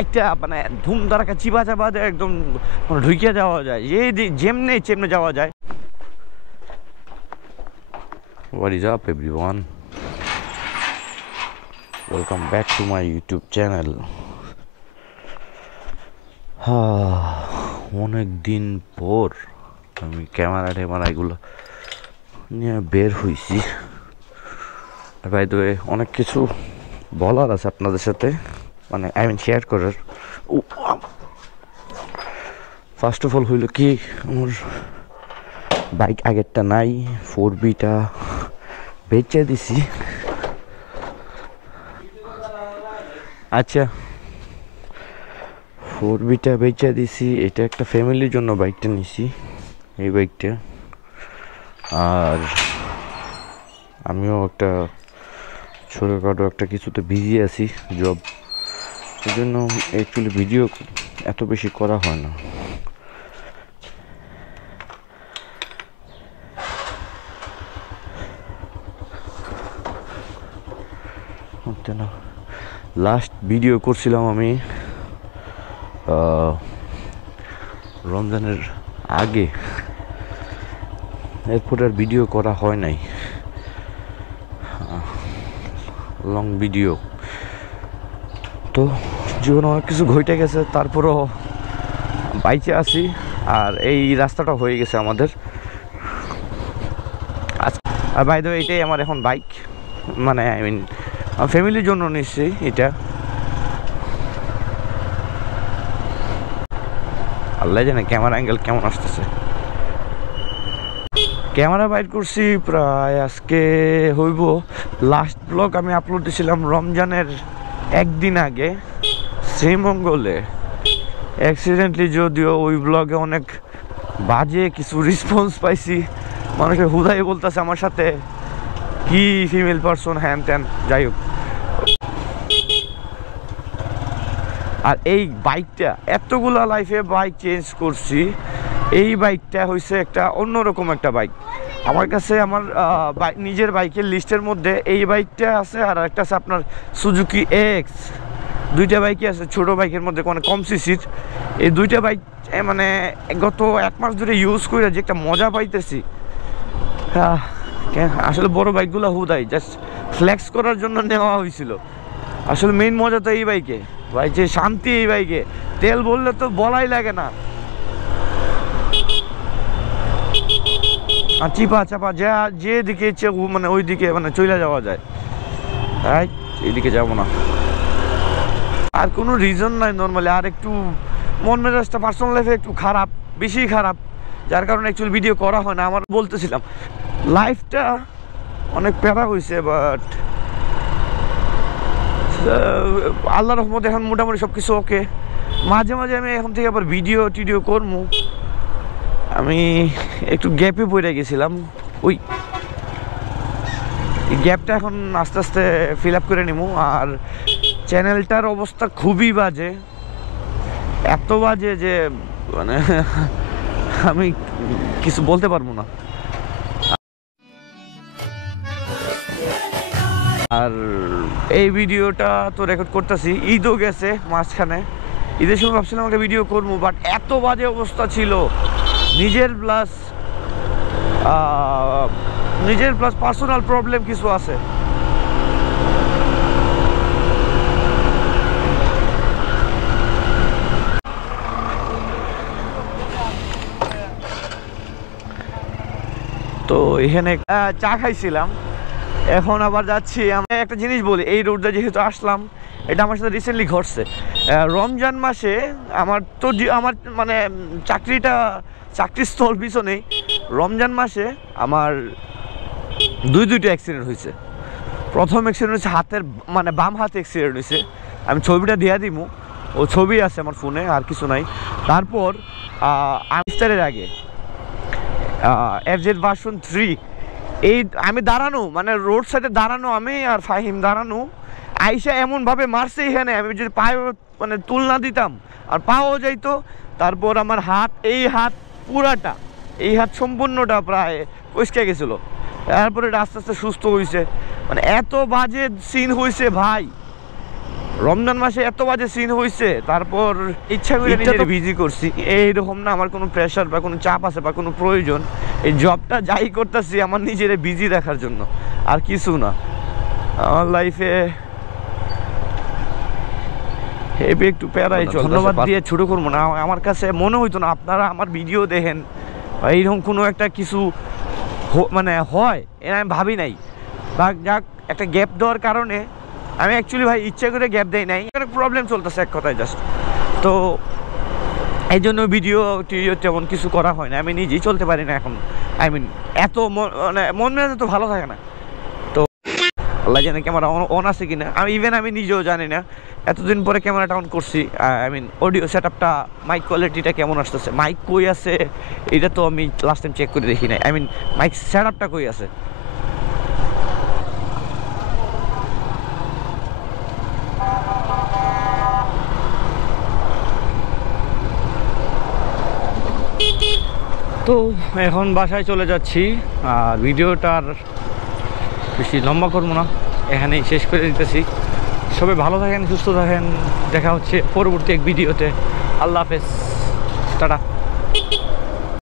একটা মানে ধুম ধারাকা চিবা চাবা একদম ঢুকিয়ে যাওয়া যায়, যেমনে চেমনে যাওয়া যায়। What is up everyone? Welcome back to my YouTube channel. অনেক দিন পর আমি ক্যামেরা এগুলো নিয়ে বের হয়েছি। বাই দ্য ওয়ে অনেক কিছু বলার আছে আপনাদের সাথে, মানে শেয়ার করার। ফার্স্ট অফ অল হইল কি, আমার বাইক আগেরটা নাই, 4Bটা বেচে দিছি। আচ্ছা, 4Bটা বেচে দিছি। এটা একটা ফ্যামিলির জন্য বাইকটা নিছি, এই বাইকটা। আর আমিও একটা ছোটোখাটো একটা কিছুতে বিজি আছি, জব, এই জন্য অ্যাকচুয়ালি ভিডিও এত বেশি করা হয় না। লাস্ট ভিডিও করছিলাম আমি রমজানের আগে, এরপর আর ভিডিও করা হয় নাই, লং ভিডিও। তো জীবনে অনেক কিছু ঘটে গেছে, তারপরও বাইকে আছি। আর এই রাস্তাটা হয়ে গেছে আমাদের। আর বাই দ্য ওয়ে এটাই আমার এখন বাইক, মানে আই মিন ফ্যামিলির জন্য নিচ্ছি এটা। আল্লাহ জানে ক্যামেরা অ্যাঙ্গেল কেমন আসতেছে। ক্যামেরা বাইট করছি প্রায় আজকে হইব, লাস্ট ব্লগ আমি আপলোড দিয়েছিলাম রমজানের একদিন আগে শ্রীমঙ্গলে। অ্যাক্সিডেন্টলি যদিও ওই ব্লগে অনেক বাজে কিছু রেসপন্স পাইছি, মানুষের হুদাই বলতেছে আমার সাথে কি ফিমেল পারসন হ্যান ত্যান, যাই হোক। আর এই বাইকটা, এতগুলা লাইফে বাইক চেঞ্জ করছি, এই বাইকটা হয়েছে একটা অন্যরকম একটা বাইক আমার কাছে। আমার নিজের বাইকের লিস্টের মধ্যে এই বাইকটা আছে, আর একটা আছে আপনার সুজুকি এক্স। দুইটা বাইকই আছে ছোট বাইকের মধ্যে, মানে কম সিসির। এই দুইটা বাইক মানে গত 1 মাস ধরে ইউজ করে যে একটা মজা পাইতেছি। আসলে বড় বাইকগুলো হুদাই জাস্ট ফ্লেক্স করার জন্য নেওয়া হয়েছিল। আসলে মেইন মজা তো এই বাইকে ভাই, যে শান্তি এই বাইকে। তেল বললে তো বলাই লাগে না, আর চিপা চাপা যে দিকে ইচ্ছে মানে ওই দিকে মানে চলে যাওয়া যায়। তাই এইদিকে যাবো না, আর কোনো রিজন নাই নর্মালি। আর একটু মন মেজাজটা পার্সোনাল লাইফে একটু খারাপ, বেশি খারাপ, যার কারণে অ্যাকচুয়ালি ভিডিও করা হয় না। আমার বলতেছিলাম লাইফটা অনেক প্যারা হয়েছে, বাট আল্লাহর রহমতে এখন মোটামুটি সব কিছু ওকে। মাঝে মাঝে আমি এখন থেকে আবার ভিডিও টিডিও করবো। আমি একটু গ্যাপে পড়ে গেছিলাম, ওই গ্যাপটা এখন আস্তে আস্তে ফিল আপ করে নিব। আর চ্যানেলটার অবস্থা খুবই বাজে, এত বাজে যে মানে আমি কিছু বলতে পারবো না। আর এই ভিডিওটা তো রেকর্ড করতেছি, ঈদও গেছে মাঝখানে। ঈদের সময় ভাবছিলাম একটা ভিডিও করবো, বাট এত বাজে অবস্থা ছিল, নিজের প্লাস পার্সোনাল প্রবলেম কিছু আছে। তো এখানে চা খাইছিলাম, এখন আবার যাচ্ছি। আমি একটা জিনিস বলি, এই রোডটা যেহেতু আসলাম, এটা আমার সাথে রিসেন্টলি ঘটছে। রমজান মাসে আমার মানে চাকরির স্থল পিছনেই। রমজান মাসে আমার দুইটা অ্যাক্সিডেন্ট হয়েছে। প্রথম অ্যাক্সিডেন্ট হচ্ছে হাতের, মানে বাম হাতে অ্যাক্সিডেন্ট হয়েছে। আমি ছবিটা দিয়ে দিব, ও ছবি আছে আমার ফোনে, আর কিছু নাই। তারপর ইফতারের আগে FZ ভার্সন 3, এই আমি দাঁড়ানো, মানে রোড সাইডে দাঁড়ানো, আমি আর ফাহিম দাঁড়ানো, আইসা এমনভাবে মারছে এখানে, আমি যদি পায়ে মানে তুল না দিতাম আর পাও যাইতো। তারপর আমার হাত, এই হাত পুরাটা, এই হাত সম্পূর্ণটা প্রায় পরিষ্কার গেছিলো। তারপরে আস্তে আস্তে সুস্থ হয়েছে। মানে এত বাজে সিন হয়েছে ভাই, রমজান মাসে এত বাজে সিন হয়েছে, তারপর ইচ্ছা করে নিজের বিজি করছি। এইরকম না আমার কোনো প্রেশার বা কোনো চাপ আছে বা কোনো প্রয়োজন, এই জবটা যাই করতেছি আমার নিজের বিজি রাখার জন্য, আর কিছু না। আমার লাইফে হেবি একটু প্যারাই চলছে। ধন্যবাদ দিয়ে ছোট করবো না, আমার কাছে মনে হইতো না আপনারা আমার ভিডিও দেখেন বা এইরকম কোনো একটা কিছু মানে হয়, এর আমি ভাবি নাই। বা যাক, একটা গ্যাপ দেওয়ার কারণে আমি অ্যাকচুয়ালি ভাই ইচ্ছা করে গ্যাপ দেই নাই, একটা প্রবলেম চলতেছে এক কথায় জাস্ট। তো এই জন্য ভিডিও টিডিও তেমন কিছু করা হয় না, আমি নিজেই চলতে পারি না এখন। আই মিন এত মানে মন মেজাজ তো ভালো থাকে না। তো আল্লাহ জানে ক্যামেরা অন আছে কিনা, আমি নিজেও জানি না। এতদিন পরে ক্যামেরাটা অন করছি, আই মিন অডিও সেট আপটা, মাইক কোয়ালিটিটা কেমন আসতেছে, মাইক কই আছে এটা তো আমি লাস্ট টাইম চেক করে দেখি নাই। আই মিন মাইক সেট আপটা কই আছে। তো এখন বাসায় চলে যাচ্ছি, আর ভিডিওটার বেশি লম্বা করবো না, এখানেই শেষ করে দিতেছি। সবাই ভালো থাকেন, সুস্থ থাকেন, দেখা হচ্ছে পরবর্তী এক ভিডিওতে। আল্লাহ হাফেজ, টাটা।